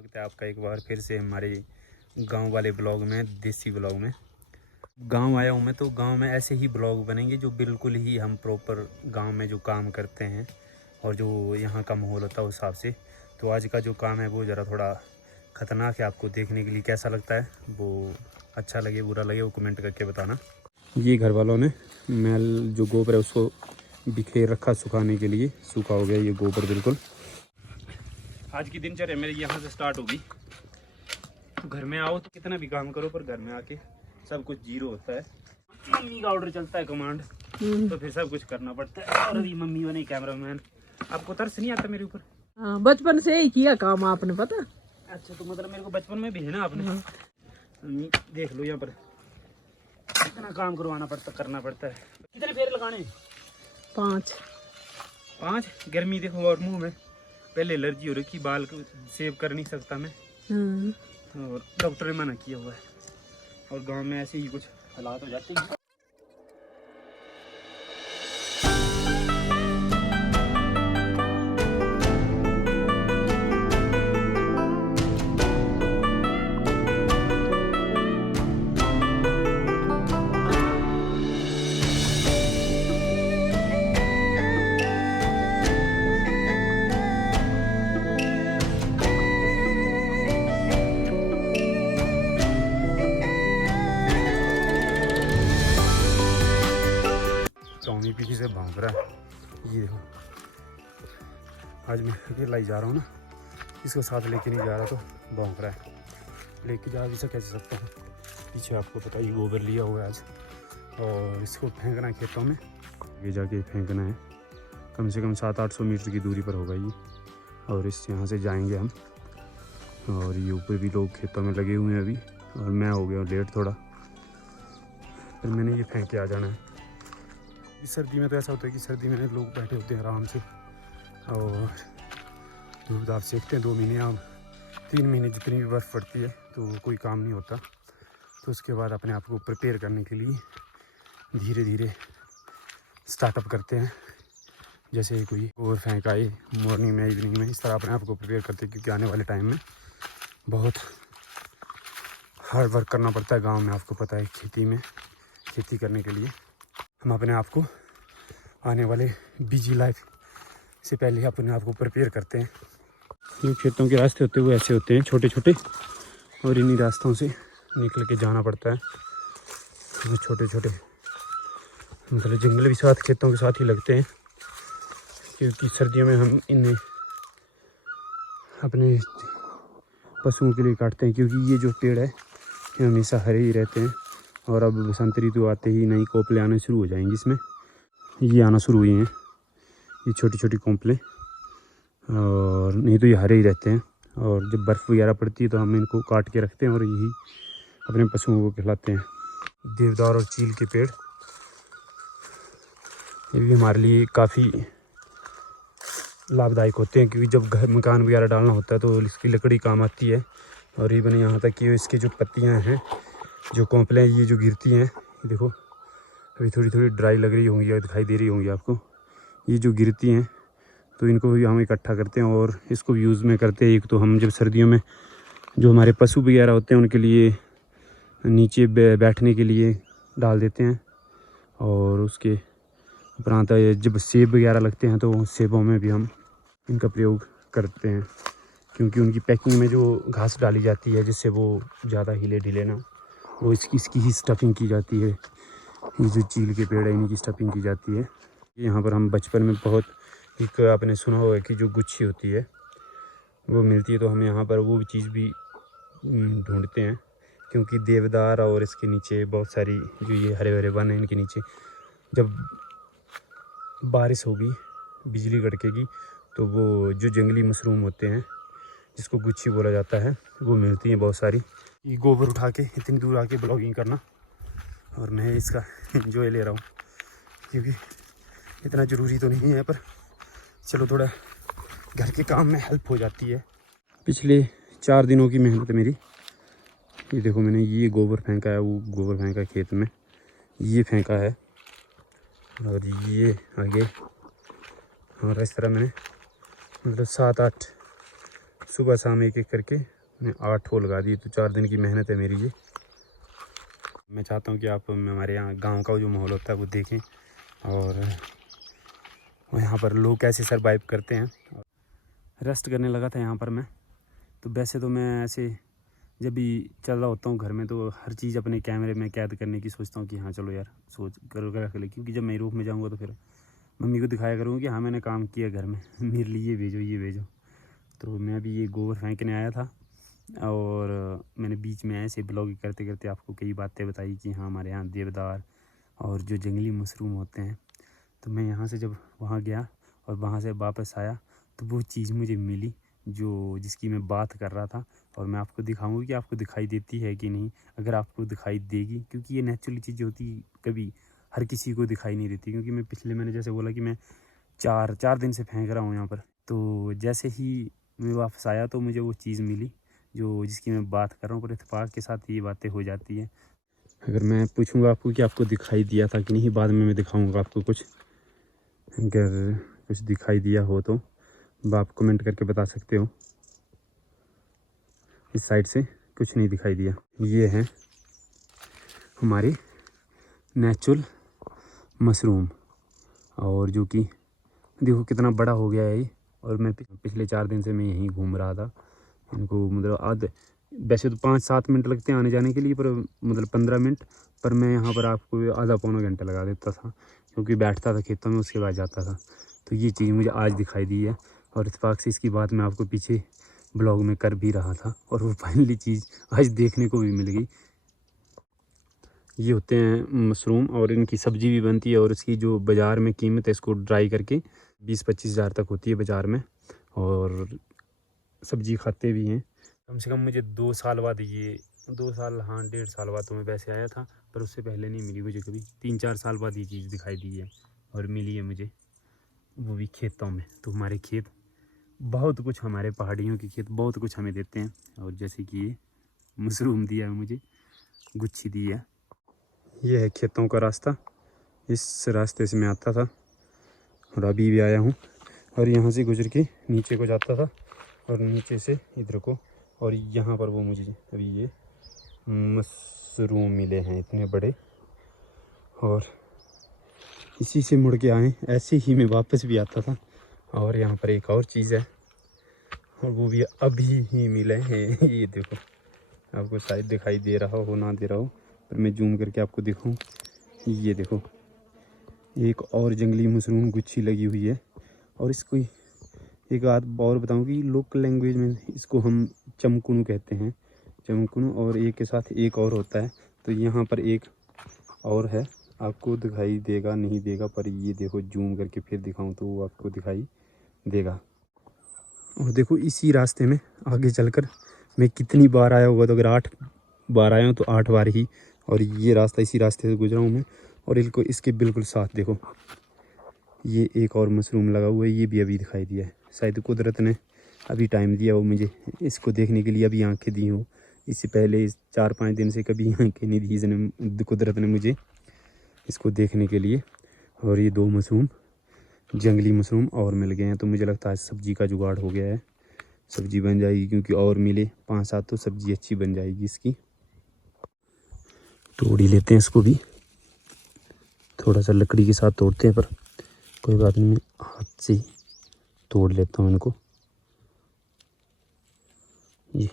स्वागत है आपका एक बार फिर से हमारे गांव वाले ब्लॉग में, देसी ब्लॉग में। गांव आया हूं मैं, तो गांव में ऐसे ही ब्लॉग बनेंगे जो बिल्कुल ही हम प्रॉपर गांव में जो काम करते हैं और जो यहाँ का माहौल होता है उस हिसाब से। तो आज का जो काम है वो ज़रा थोड़ा ख़तरनाक है, आपको देखने के लिए कैसा लगता है, वो अच्छा लगे बुरा लगे वो कमेंट करके बताना। ये घर वालों ने मैल जो गोबर है उसको बिखेर रखा सुखाने के लिए, सूखा हो गया ये गोबर बिल्कुल। आज की दिनचर्या मेरी यहाँ से स्टार्ट होगी। तो घर में आओ तो कितना भी काम करो पर घर में आके सब कुछ जीरो होता है। मम्मी का ऑर्डर चलता है, कमांड, तो फिर सब कुछ करना पड़ता है। और अभी मम्मी बने कैमरामैन। आपको तरस नहीं आता मेरे ऊपर? बचपन से ही किया काम आपने, पता। अच्छा, तो मतलब मेरे को बचपन में भी है ना आपने। मम्मी देख लो यहाँ पर कितना काम करवाना पड़ता, करना पड़ता है। कितने फेरे लगाने? 5 गर्मी देखो और मुँह में पहले एलर्जी हो रखी, बाल को सेव कर नहीं सकता मैं, और डॉक्टर ने मना किया हुआ है। और गांव में ऐसे ही कुछ हालात हो जाते हैं। टॉमी पीछे से भाग रहा है, ये देखो। आज मैं अकेला ही जा रहा हूँ ना, इसको साथ लेके नहीं जा रहा तो भौंक रहा है। लेके जा भी से कैसे सकता हूँ, पीछे आपको पता ही गोबर लिया हुआ है आज, और इसको फेंकना है खेतों में। ये जाके फेंकना है, कम से कम 700-800 मीटर की दूरी पर होगा ये। और इस यहाँ से जाएंगे हम, और ये ऊपर भी लोग खेतों में लगे हुए हैं अभी, और मैं हो गया लेट थोड़ा, फिर मैंने ये फेंक के आ जाना है। इस सर्दी में तो ऐसा होता है कि सर्दी में लोग बैठे होते हैं आराम से और धूप धाप सेकते हैं। 2 महीने या 3 महीने जितनी भी बर्फ़ पड़ती है तो कोई काम नहीं होता। तो उसके बाद अपने आप को प्रिपेयर करने के लिए धीरे धीरे स्टार्टअप करते हैं। जैसे कोई और फेंक आए मॉर्निंग में, इवनिंग में, इस तरह अपने आप को प्रिपेयर करते हैं, क्योंकि आने वाले टाइम में बहुत हार्ड वर्क करना पड़ता है गाँव में। आपको पता है खेती में, खेती करने के लिए हम अपने आप को आने वाले बिजी लाइफ से पहले अपने आप को प्रिपेयर करते हैं। ये खेतों के रास्ते होते हुए ऐसे होते हैं छोटे छोटे, और इन्हीं रास्तों से निकल के जाना पड़ता है। छोटे छोटे मतलब जंगल भी साथ खेतों के साथ ही लगते हैं, क्योंकि सर्दियों में हम इन्हें अपने पशुओं के लिए काटते हैं, क्योंकि ये जो पेड़ है ये हमेशा हरे ही रहते हैं। और अब बसंत ऋतु आते ही नई कोपले आने शुरू हो जाएंगी। इसमें ये आना शुरू हुई हैं, ये छोटी छोटी कोपले, और नहीं तो ये हरे ही रहते हैं। और जब बर्फ़ वगैरह पड़ती है तो हम इनको काट के रखते हैं और यही अपने पशुओं को खिलाते हैं। देवदार और चील के पेड़ ये भी हमारे लिए काफ़ी लाभदायक होते हैं, क्योंकि जब घर मकान वगैरह डालना होता है तो इसकी लकड़ी काम आती है। और इवन यहाँ तक कि इसकी जो पत्तियाँ हैं, जो कोंपलें ये जो गिरती हैं, ये देखो अभी थोड़ी थोड़ी ड्राई लग रही होंगी या दिखाई दे रही होंगी आपको। ये जो गिरती हैं तो इनको भी हम इकट्ठा करते हैं और इसको यूज़ में करते हैं। एक तो हम जब सर्दियों में जो हमारे पशु वगैरह होते हैं उनके लिए नीचे बैठने के लिए डाल देते हैं, और उसके उपरांत जब सेब वगैरह लगते हैं तो सेबों में भी हम इनका प्रयोग करते हैं, क्योंकि उनकी पैकिंग में जो घास डाली जाती है जिससे वो ज़्यादा हिले ढीले ना, वो इसकी ही स्टफिंग की जाती है। ये जो चील के पेड़ है इनकी स्टफिंग की जाती है। यहाँ पर हम बचपन में बहुत, एक आपने सुना होगा कि जो गुच्छी होती है वो मिलती है, तो हम यहाँ पर वो भी चीज़ भी ढूंढते हैं, क्योंकि देवदार और इसके नीचे बहुत सारी जो ये हरे भरे वन हैं, इनके नीचे जब बारिश होगी, बिजली कड़केगी, तो वो जो जंगली मशरूम होते हैं जिसको गुच्छी बोला जाता है वो मिलती हैं बहुत सारी। ये गोबर उठा के इतनी दूर आके ब्लॉगिंग करना, और मैं इसका एंजॉय ले रहा हूँ, क्योंकि इतना ज़रूरी तो नहीं है, पर चलो थोड़ा घर के काम में हेल्प हो जाती है। पिछले 4 दिनों की मेहनत मेरी, ये देखो मैंने ये गोबर फेंका है, वो गोबर फेंका खेत में, ये फेंका है, और ये आगे, और इस तरह मैंने मतलब सुबह शाम एक एक करके मैंने 8 ठो लगा दिए। तो 4 दिन की मेहनत है मेरी ये। मैं चाहता हूँ कि आप हमारे यहाँ गांव का जो माहौल होता है वो देखें और यहाँ पर लोग कैसे सरवाइव करते हैं। रेस्ट करने लगा था यहाँ पर मैं। तो वैसे तो मैं ऐसे जब भी चल रहा होता हूँ घर में तो हर चीज़ अपने कैमरे में कैद करने की सोचता हूँ कि हाँ चलो यार सोच कर रख ले, क्योंकि जब मैं रूप में जाऊँगा तो फिर मम्मी को दिखाया करूँगा कि हाँ मैंने काम किया घर में, मेरे लिए ये भेजो ये भेजो। तो मैं अभी ये गोबर फेंकने आया था और मैंने बीच में ऐसे ब्लॉग करते करते आपको कई बातें बताई कि हाँ हमारे यहाँ देवदार और जो जंगली मशरूम होते हैं। तो मैं यहाँ से जब वहाँ गया और वहाँ से वापस आया तो वो चीज़ मुझे मिली जो जिसकी मैं बात कर रहा था। और मैं आपको दिखाऊंगा कि आपको दिखाई देती है कि नहीं। अगर आपको दिखाई देगी, क्योंकि ये नेचुरली चीज़ होती कभी हर किसी को दिखाई नहीं देती, क्योंकि मैंने जैसे बोला कि मैं चार दिन से फेंक रहा हूँ यहाँ पर। तो जैसे ही मैं वापस आया तो मुझे वो चीज़ मिली जो जिसकी मैं बात कर रहा हूँ। पर इत्तेफाक के साथ ये बातें हो जाती है। अगर मैं पूछूंगा आपको कि आपको दिखाई दिया था कि नहीं, बाद में मैं दिखाऊंगा आपको कुछ। अगर कुछ दिखाई दिया हो तो आप कमेंट करके बता सकते हो। इस साइड से कुछ नहीं दिखाई दिया। ये है हमारे नेचुरल मशरूम, और जो कि देखो कितना बड़ा हो गया है ये। और मैं पिछले 4 दिन से मैं यहीं घूम रहा था। इनको मतलब वैसे तो 5-7 मिनट लगते हैं आने जाने के लिए, पर मतलब 15 मिनट, पर मैं यहाँ पर आपको आधा पौना घंटा लगा देता था, क्योंकि बैठता था खेतों में उसके बाद जाता था। तो ये चीज़ मुझे आज दिखाई दी है और इत्तेफाक से इसकी बात मैं आपको पीछे ब्लॉग में कर भी रहा था और वो फाइनली चीज़ आज देखने को भी मिल गई। ये होते हैं मशरूम और इनकी सब्ज़ी भी बनती है और इसकी जो बाज़ार में कीमत है इसको ड्राई करके 20-25 हज़ार तक होती है बाज़ार में, और सब्ज़ी खाते भी हैं। कम से कम मुझे 2 साल बाद ये 2 साल, हाँ 1.5 साल बाद तो मैं वैसे आया था, पर उससे पहले नहीं मिली मुझे कभी। 3-4 साल बाद ये चीज़ दिखाई दी है और मिली है मुझे, वो भी खेतों में। तो हमारे खेत बहुत कुछ, हमारे पहाड़ियों के खेत बहुत कुछ हमें देते हैं। और जैसे कि ये मशरूम दिया है मुझे, गुच्छी दी है। ये है खेतों का रास्ता, इस रास्ते से मैं आता था और अभी भी आया हूँ। और यहाँ से गुजर के नीचे को जाता था और नीचे से इधर को, और यहाँ पर वो मुझे अभी ये मशरूम मिले हैं इतने बड़े। और इसी से मुड़ के आए, ऐसे ही मैं वापस भी आता था। और यहाँ पर एक और चीज़ है और वो भी अभी ही मिले हैं। ये देखो, आपको शायद दिखाई दे रहा हो ना दे रहा हो, पर मैं जूम करके आपको दिखाऊं। ये देखो, एक और जंगली मशरूम गुच्छी लगी हुई है। और इसको एक बात और बताऊं कि लोकल लैंग्वेज में इसको हम चमकुनू कहते हैं, चमकुनू। और एक के साथ एक और होता है। तो यहाँ पर एक और है, आपको दिखाई देगा नहीं देगा, पर ये देखो जूम करके फिर दिखाऊं तो वो आपको दिखाई देगा। और देखो इसी रास्ते में आगे चलकर मैं कितनी बार आया होगा, तो अगर 8 बार आया हूँ तो 8 बार ही। और ये रास्ता, इसी रास्ते से गुजरा हूँ मैं। और इनको इसके बिल्कुल साथ देखो, ये एक और मशरूम लगा हुआ है, ये भी अभी दिखाई दिया है। शायद कुदरत ने अभी टाइम दिया हो मुझे इसको देखने के लिए, अभी आंखें दी हो। इससे पहले 4-5 दिन से कभी आंखें नहीं दी इसने, कुदरत ने मुझे इसको देखने के लिए। और ये 2 मशरूम, जंगली मशरूम और मिल गए हैं। तो मुझे लगता है सब्ज़ी का जुगाड़ हो गया है, सब्ज़ी बन जाएगी, क्योंकि और मिले 5-7 तो सब्ज़ी अच्छी बन जाएगी इसकी। तोड़ ही लेते हैं इसको भी, थोड़ा सा लकड़ी के साथ तोड़ते हैं, पर कोई बात नहीं, मैं हाथ से ही तोड़ लेता हूँ इनको। ये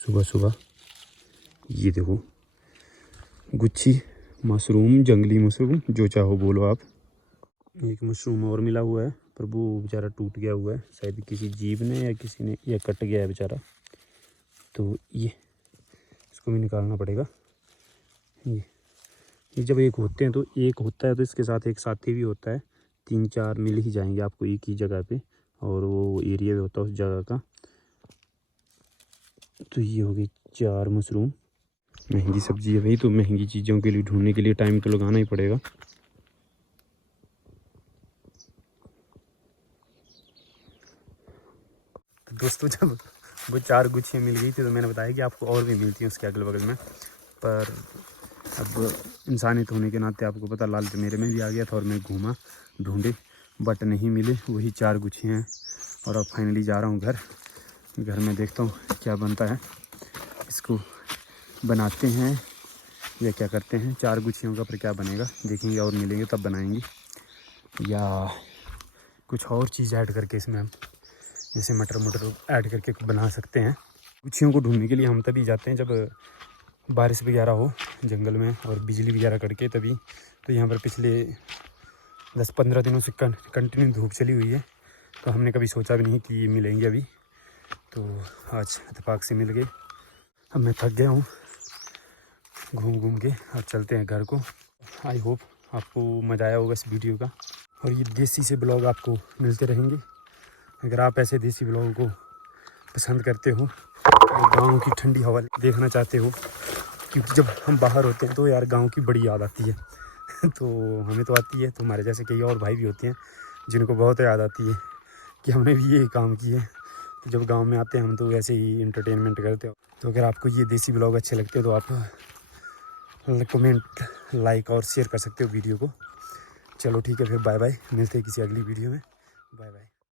सुबह सुबह ये देखो, गुच्छी मशरूम, जंगली मशरूम जो चाहो बोलो आप। एक मशरूम और मिला हुआ है, पर वो बेचारा टूट गया हुआ है, शायद किसी जीव ने या किसी ने, या कट गया है बेचारा। तो ये इसको भी निकालना पड़ेगा। ये जब एक होते हैं तो एक होता है तो इसके साथ एक साथी भी होता है। 3-4 मिल ही जाएंगे आपको एक ही जगह पे, और वो एरिया भी होता है उस जगह का। तो ये हो गई 4 मशरूम। महंगी सब्जी है भाई, तो महंगी चीज़ों के लिए ढूंढने के लिए टाइम तो लगाना ही पड़ेगा। तो दोस्तों, जब वो 4 गुच्छियाँ मिल गई थी तो मैंने बताया कि आपको और भी मिलती हैं उसके अगल बगल में, पर अब इंसानियत होने के नाते आपको पता, लालच मेरे में भी आ गया था और मैं घूमा ढूंढे, बट नहीं मिले। वही 4 गुच्छियाँ हैं और अब फाइनली जा रहा हूँ घर में देखता हूँ क्या बनता है, इसको बनाते हैं या क्या करते हैं। 4 गुच्छियों का पर क्या बनेगा देखेंगे, और मिलेंगे तब बनाएंगे, या कुछ और चीज़ ऐड करके इसमें हम जैसे मटर ऐड करके बना सकते हैं। गुच्छियों को ढूंढने के लिए हम तभी जाते हैं जब बारिश वगैरह हो जंगल में और बिजली वगैरह कड़के तभी। तो यहाँ पर पिछले 10-15 दिनों से कंटिन्यू धूप चली हुई है, तो हमने कभी सोचा भी नहीं कि ये मिलेंगे अभी, तो आज इत्तेफाक से मिल गए। अब मैं थक गया हूँ घूम के, अब चलते हैं घर को। आई होप आपको मज़ा आया होगा इस वीडियो का, और ये देसी से ब्लॉग आपको मिलते रहेंगे। अगर आप ऐसे देसी ब्लॉग को पसंद करते हो, गांव की ठंडी हवा देखना चाहते हो, क्योंकि जब हम बाहर होते हैं तो यार गांव की बड़ी याद आती है तो हमें तो आती है, तो हमारे जैसे कई और भाई भी होते हैं जिनको बहुत याद आती है कि हमने भी ये काम किए। तो जब गांव में आते हैं हम तो वैसे ही इंटरटेनमेंट करते हो। तो अगर आपको ये देसी ब्लॉग अच्छे लगते हैं तो आप कमेंट, लाइक और शेयर कर सकते हो वीडियो को। चलो ठीक है, फिर बाय बाय, मिलते हैं किसी अगली वीडियो में। Bye bye.